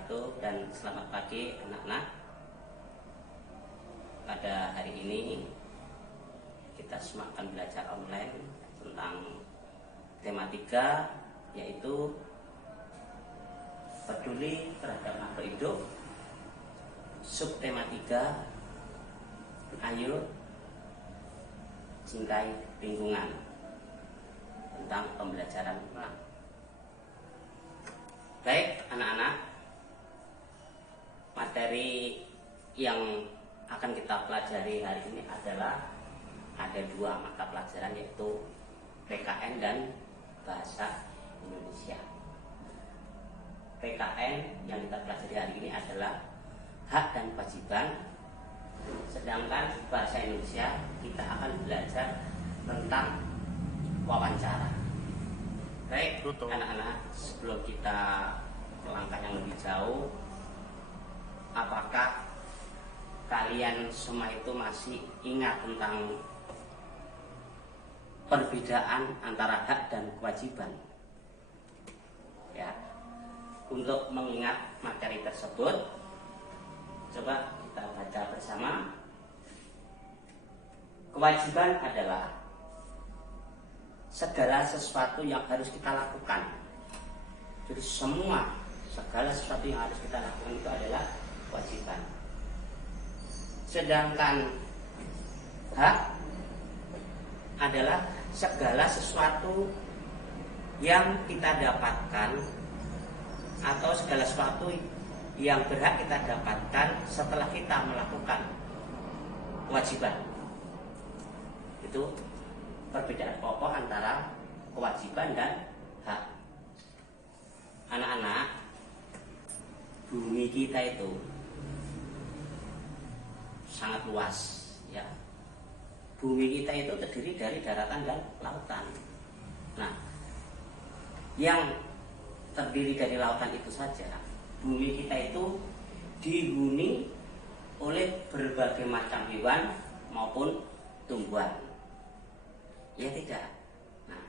wabarakatuh, dan selamat pagi anak-anak. Pada hari ini kita semua akan belajar online tentang tema 3, yaitu peduli terhadap makhluk hidup. Subtema 3, ayo cintai lingkungan, tentang pembelajaran ulang. Baik anak-anak, materi yang akan kita pelajari hari ini adalah ada 2 mata pelajaran, yaitu PKN dan Bahasa Indonesia. PKN yang kita pelajari hari ini adalah hak dan kewajiban, sedangkan Bahasa Indonesia kita akan belajar tentang wawancara. Baik anak-anak, sebelum kita melangkah yang lebih jauh, apakah kalian semua itu masih ingat tentang perbedaan antara hak dan kewajiban? Ya, untuk mengingat materi tersebut, coba kita baca bersama. Kewajiban adalah segala sesuatu yang harus kita lakukan. Jadi segala sesuatu yang harus kita lakukan itu adalah kewajiban. Sedangkan hak adalah segala sesuatu yang kita dapatkan atau segala sesuatu yang berhak kita dapatkan setelah kita melakukan kewajiban. Itu perbedaan pokok antara kewajiban dan hak. Anak-anak, bumi kita itu sangat luas, ya. Bumi kita itu terdiri dari daratan dan lautan. Nah, yang terdiri dari lautan itu saja, bumi kita itu dihuni oleh berbagai macam hewan maupun tumbuhan. Ya tidak. Nah,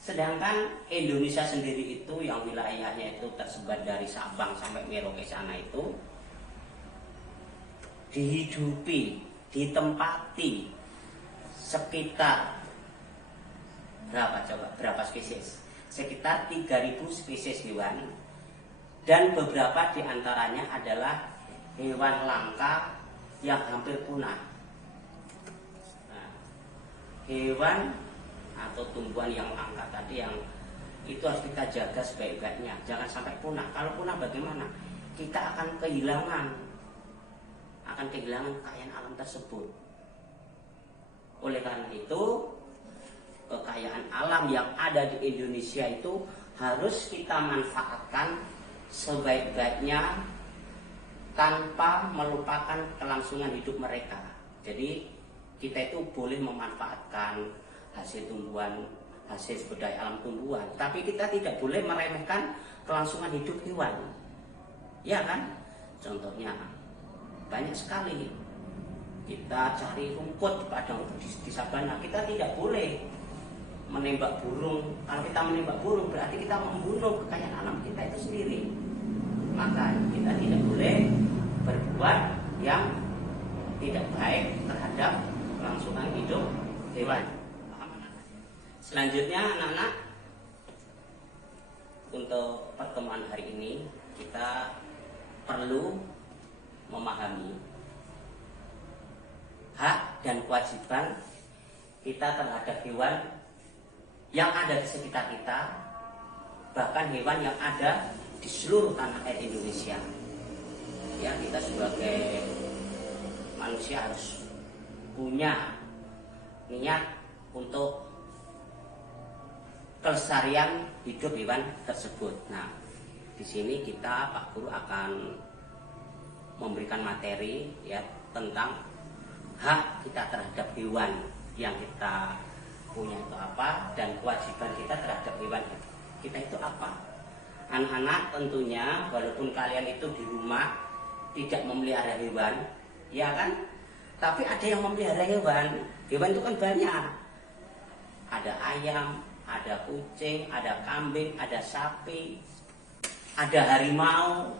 sedangkan Indonesia sendiri itu yang wilayahnya itu tersebar dari Sabang sampai Merauke sana itu dihidupi, ditempati sekitar berapa spesies? Sekitar 3.000 spesies hewan, dan beberapa diantaranya adalah hewan langka yang hampir punah. Hewan atau tumbuhan yang langka tadi, yang itu harus kita jaga sebaik-baiknya, jangan sampai punah. Kalau punah bagaimana? Kita akan kehilangan kekayaan alam tersebut. Oleh karena itu, kekayaan alam yang ada di Indonesia itu harus kita manfaatkan sebaik-baiknya tanpa melupakan kelangsungan hidup mereka. Jadi kita itu boleh memanfaatkan hasil tumbuhan, hasil sumber daya alam tumbuhan, tapi kita tidak boleh meremehkan kelangsungan hidup hewan. Ya kan? Contohnya banyak sekali kita cari rumput di padang, di sabana. Kita tidak boleh menembak burung. Kalau kita menembak burung berarti kita membunuh kekayaan alam kita itu sendiri. Maka kita tidak boleh berbuat yang tidak baik terhadap kelangsungan hidup hewan. Selanjutnya anak-anak, untuk pertemuan hari ini kita perlu memahami hak dan kewajiban kita terhadap hewan yang ada di sekitar kita, bahkan hewan yang ada di seluruh tanah air Indonesia. Ya, kita sebagai manusia harus punya niat untuk kelestarian hidup hewan tersebut. Nah, di sini kita Pak Guru akan memberikan materi ya tentang hak kita terhadap hewan yang kita punya itu apa, dan kewajiban kita terhadap hewan kita itu apa. Anak-anak, tentunya walaupun kalian itu di rumah tidak memelihara hewan, ya kan? Tapi ada yang memelihara hewan. Hewan itu kan banyak. Ada ayam, ada kucing, ada kambing, ada sapi. ada harimau.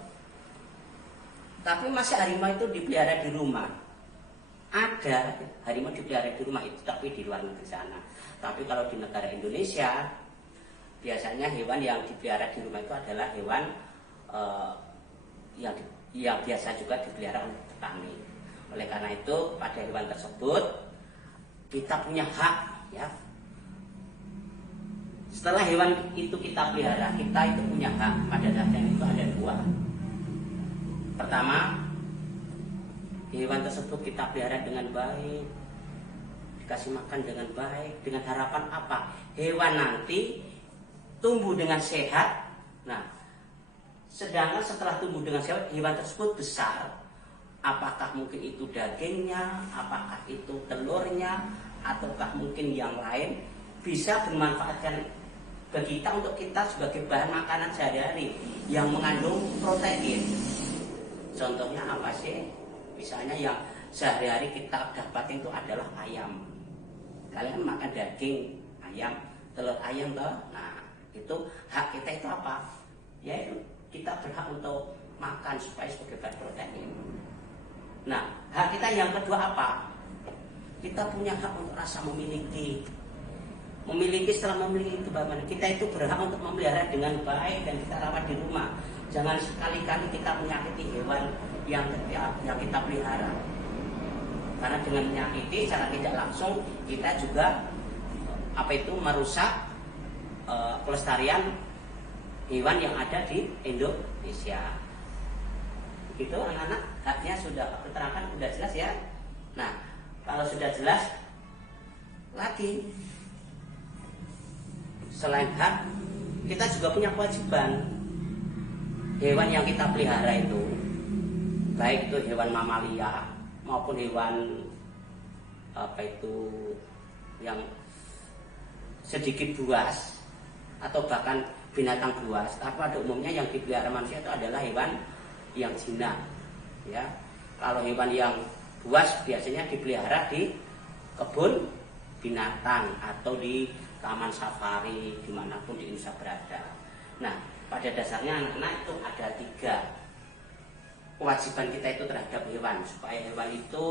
Tapi masa harimau itu dipelihara di rumah? Ada harimau dipelihara di rumah itu, tapi di luar negeri sana. Tapi kalau di negara Indonesia, biasanya hewan yang dipelihara di rumah itu adalah hewan yang biasa juga dipelihara oleh petani. Oleh karena itu, pada hewan tersebut kita punya hak, ya. Setelah hewan itu kita pelihara, kita itu punya hak. Pada dasarnya itu ada dua. Pertama, hewan tersebut kita pelihara dengan baik, dikasih makan dengan baik, dengan harapan apa? Hewan nanti tumbuh dengan sehat. Nah, sedangkan setelah tumbuh dengan sehat, hewan tersebut besar. Apakah mungkin itu dagingnya, apakah itu telurnya, ataukah mungkin yang lain, bisa bermanfaatkan bagi kita untuk kita sebagai bahan makanan sehari-hari yang mengandung protein. Contohnya apa sih? Misalnya yang sehari-hari kita dapat itu adalah ayam. Kalian makan daging ayam, telur ayam toh? Nah, itu hak kita itu apa? Yaitu kita berhak untuk makan supaya sebagai bahan protein. Nah, hak kita yang kedua apa? Kita punya hak untuk rasa memiliki. Setelah memiliki itu bagaimana? Kita itu berhak untuk memelihara dengan baik dan kita rawat di rumah. Jangan sekali-kali kita menyakiti hewan yang kita pelihara. Karena dengan menyakiti secara tidak langsung kita juga merusak kelestarian hewan yang ada di Indonesia. Begitu anak-anak, haknya sudah terangkan, sudah jelas ya. Nah, kalau sudah jelas lagi, selain hak, kita juga punya kewajiban. Hewan yang kita pelihara itu, baik itu hewan mamalia maupun hewan yang sedikit buas atau bahkan binatang buas. Tapi pada umumnya yang dipelihara manusia itu adalah hewan yang jinak. Ya, kalau hewan yang buas biasanya dipelihara di kebun binatang atau di taman safari dimanapun di Indonesia berada. Nah, pada dasarnya anak-anak itu ada 3 kewajiban kita itu terhadap hewan, supaya hewan itu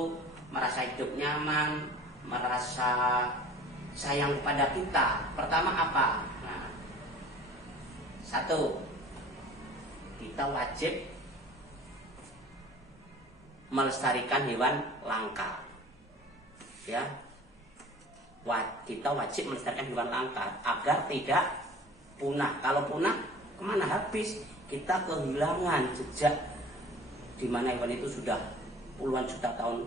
merasa hidup nyaman, merasa sayang kepada kita. Pertama apa? Nah, 1, kita wajib melestarikan hewan langka. Ya, kita wajib melestarikan hewan langka agar tidak punah. Kalau punah, kemana? Habis. Kita kehilangan jejak di mana hewan itu sudah puluhan juta tahun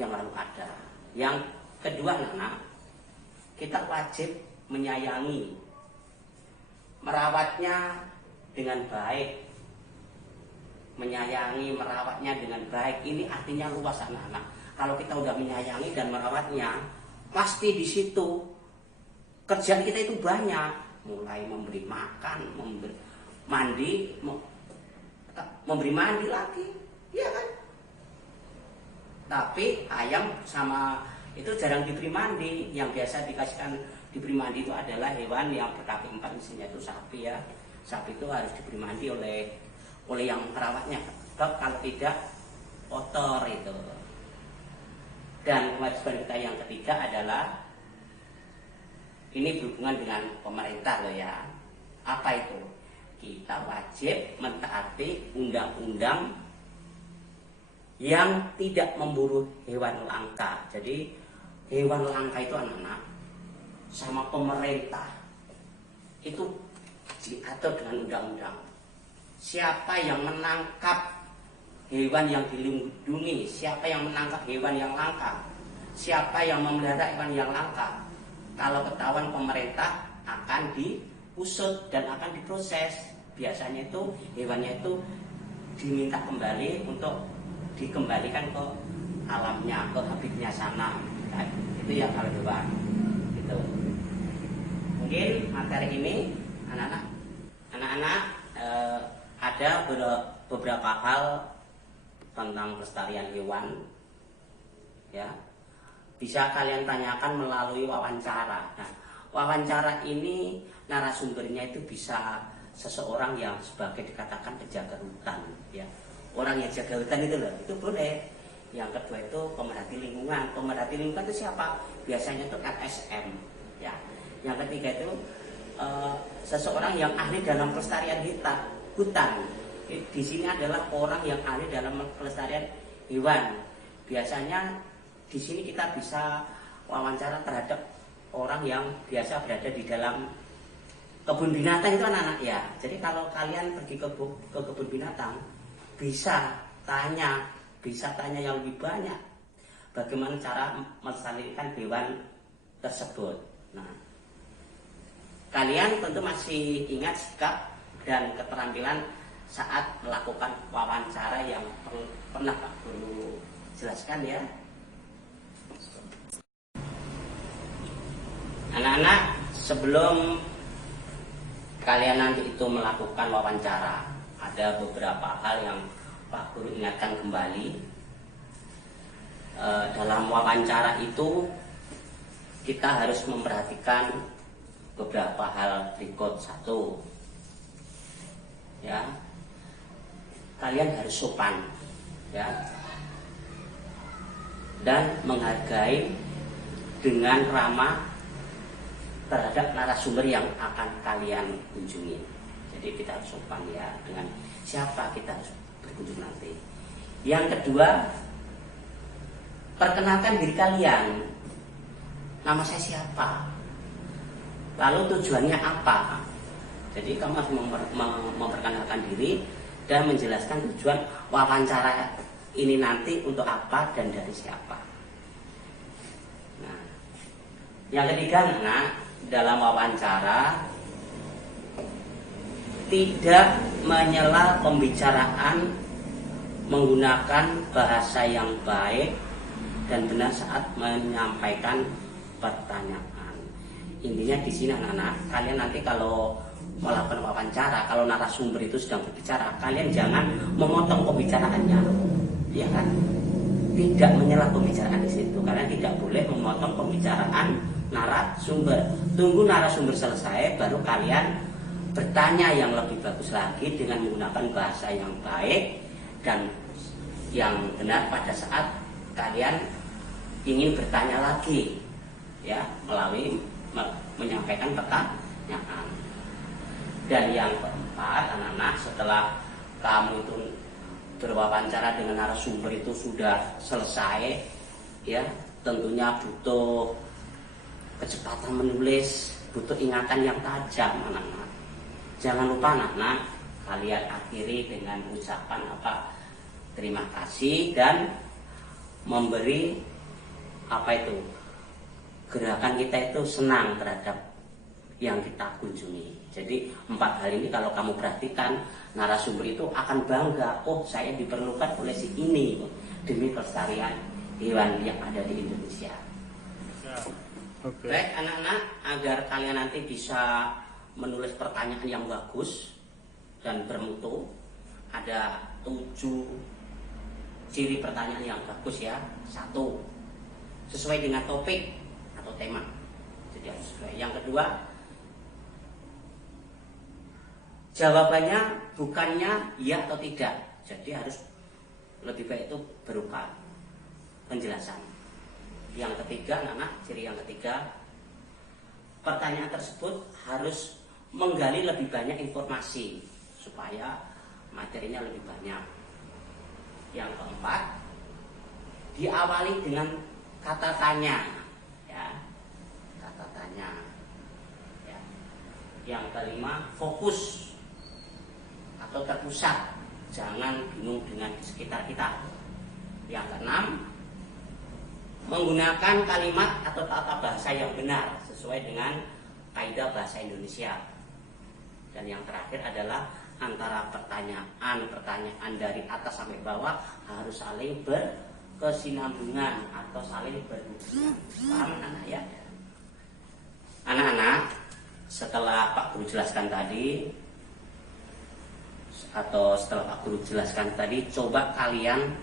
yang lalu ada. Yang kedua, kita wajib menyayangi, merawatnya dengan baik. Menyayangi, merawatnya dengan baik. Ini artinya luas anak-anak. Kalau kita udah menyayangi dan merawatnya, pasti di situ kerjaan kita itu banyak, mulai memberi makan, memberi mandi lagi, iya kan? Tapi ayam sama itu jarang diberi mandi. Yang biasa dikasihkan diberi mandi itu adalah hewan yang berkaki 4, misalnya itu sapi ya. Sapi itu harus diberi mandi oleh yang perawatnya, sebab kalau tidak kotor itu. Dan kewajiban kita yang ketiga adalah, ini berhubungan dengan pemerintah loh ya. Apa itu? Kita wajib mentaati undang-undang yang tidak memburu hewan langka. Jadi hewan langka itu anak-anak sama pemerintah itu diatur dengan undang-undang. Siapa yang menangkap hewan yang dilindungi, siapa yang menangkap hewan yang langka, siapa yang memelihara hewan yang langka, kalau ketahuan pemerintah akan diusut dan akan diproses. Biasanya itu hewannya itu diminta kembali untuk dikembalikan ke alamnya, ke habitatnya sana. Nah, itu ya kalau hewan gitu. Mungkin materi ini anak-anak ada beberapa hal tentang pelestarian hewan ya, bisa kalian tanyakan melalui wawancara. Nah, wawancara ini narasumbernya itu bisa seseorang yang sebagai dikatakan penjaga hutan, ya. Orang yang jaga hutan itu loh, itu boleh. Yang kedua itu pemerhati lingkungan. Pemerhati lingkungan itu siapa? Biasanya itu LSM, ya. Yang ketiga itu seseorang yang ahli dalam pelestarian hutan. Di sini adalah orang yang ahli dalam pelestarian hewan. Biasanya di sini kita bisa wawancara terhadap orang yang biasa berada di dalam kebun binatang itu anak-anak ya. Jadi kalau kalian pergi ke kebun binatang bisa tanya yang lebih banyak bagaimana cara melestarikan hewan tersebut. Nah, kalian tentu masih ingat sikap dan keterampilan saat melakukan wawancara yang pernah Pak Guru jelaskan ya. Anak-anak, sebelum kalian nanti itu melakukan wawancara, ada beberapa hal yang Pak Guru ingatkan kembali. Dalam wawancara itu kita harus memperhatikan beberapa hal berikut. Satu, ya, kalian harus sopan, ya, dan menghargai dengan ramah terhadap narasumber yang akan kalian kunjungi. Jadi kita harus sopan ya dengan siapa kita harus berkunjung nanti. Yang kedua, perkenalkan diri kalian. Nama saya siapa? Lalu tujuannya apa? Jadi kamu harus memperkenalkan diri dan menjelaskan tujuan wawancara ini nanti untuk apa dan dari siapa. Nah, yang ketiga, dalam wawancara tidak menyela pembicaraan, menggunakan bahasa yang baik dan benar saat menyampaikan pertanyaan. Intinya di sini anak-anak, kalian nanti kalau melakukan wawancara, kalau narasumber itu sedang berbicara, kalian jangan memotong pembicaraannya, ya kan? Tidak menyela pembicaraan di situ. Kalian tidak boleh memotong pembicaraan narasumber. Tunggu narasumber selesai, baru kalian bertanya yang lebih bagus lagi dengan menggunakan bahasa yang baik dan yang benar pada saat kalian ingin bertanya lagi, ya, melalui menyampaikan pertanyaan. Dan yang keempat, anak-anak, setelah kamu itu berwawancara dengan narasumber itu sudah selesai, ya, tentunya butuh kecepatan menulis, butuh ingatan yang tajam, anak-anak. Jangan lupa, anak-anak, kalian akhiri dengan ucapan apa? Terima kasih dan memberi apa itu? Gerakan kita itu senang terhadap yang kita kunjungi. Jadi 4 hal ini kalau kamu perhatikan, narasumber itu akan bangga, oh saya diperlukan oleh si ini demi pelestarian hewan yang ada di Indonesia. Okay. Baik anak-anak, agar kalian nanti bisa menulis pertanyaan yang bagus dan bermutu, ada 7 ciri pertanyaan yang bagus ya. 1, sesuai dengan topik atau tema, jadi harus sesuai. Yang kedua, jawabannya bukannya ya atau tidak, jadi harus lebih baik itu berupa penjelasan. Yang ketiga, anak-anak, ciri yang ketiga, pertanyaan tersebut harus menggali lebih banyak informasi supaya materinya lebih banyak. Yang keempat, diawali dengan kata tanya, ya, kata tanya. Ya. Yang kelima, fokus atau terpusat, jangan bingung dengan di sekitar kita. Yang keenam, menggunakan kalimat atau tata bahasa yang benar sesuai dengan kaidah bahasa Indonesia. Dan yang terakhir adalah antara pertanyaan dari atas sampai bawah harus saling berkesinambungan atau saling berhubungan. Paham anak-anak ya? Anak-anak, setelah Pak Guru jelaskan tadi, atau setelah Pak Guru jelaskan tadi, coba kalian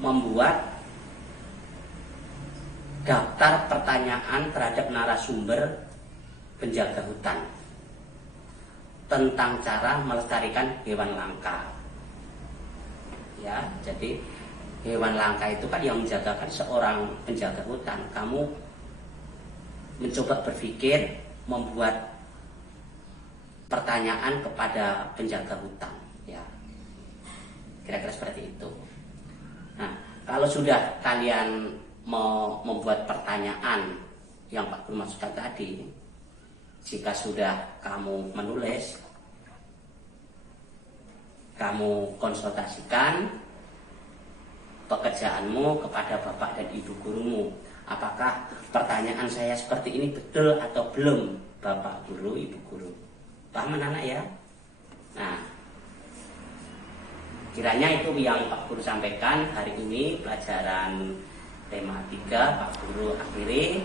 membuat daftar pertanyaan terhadap narasumber penjaga hutan. tentang cara melestarikan hewan langka. Ya, jadi hewan langka itu kan yang menjagakan seorang penjaga hutan. Kamu mencoba berpikir, membuat pertanyaan kepada penjaga hutan, ya. Kira-kira seperti itu. Nah, kalau sudah kalian mau membuat pertanyaan yang Pak Guru maksudkan tadi, jika sudah kamu menulis, kamu konsultasikan pekerjaanmu kepada Bapak dan Ibu gurumu. Apakah pertanyaan saya seperti ini betul atau belum, Bapak Guru, Ibu Guru? Paham anak ya? Nah, kiranya itu yang Pak Guru sampaikan hari ini, pelajaran tema 3 Pak Guru akhiri.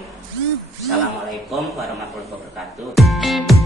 Assalamualaikum warahmatullahi wabarakatuh.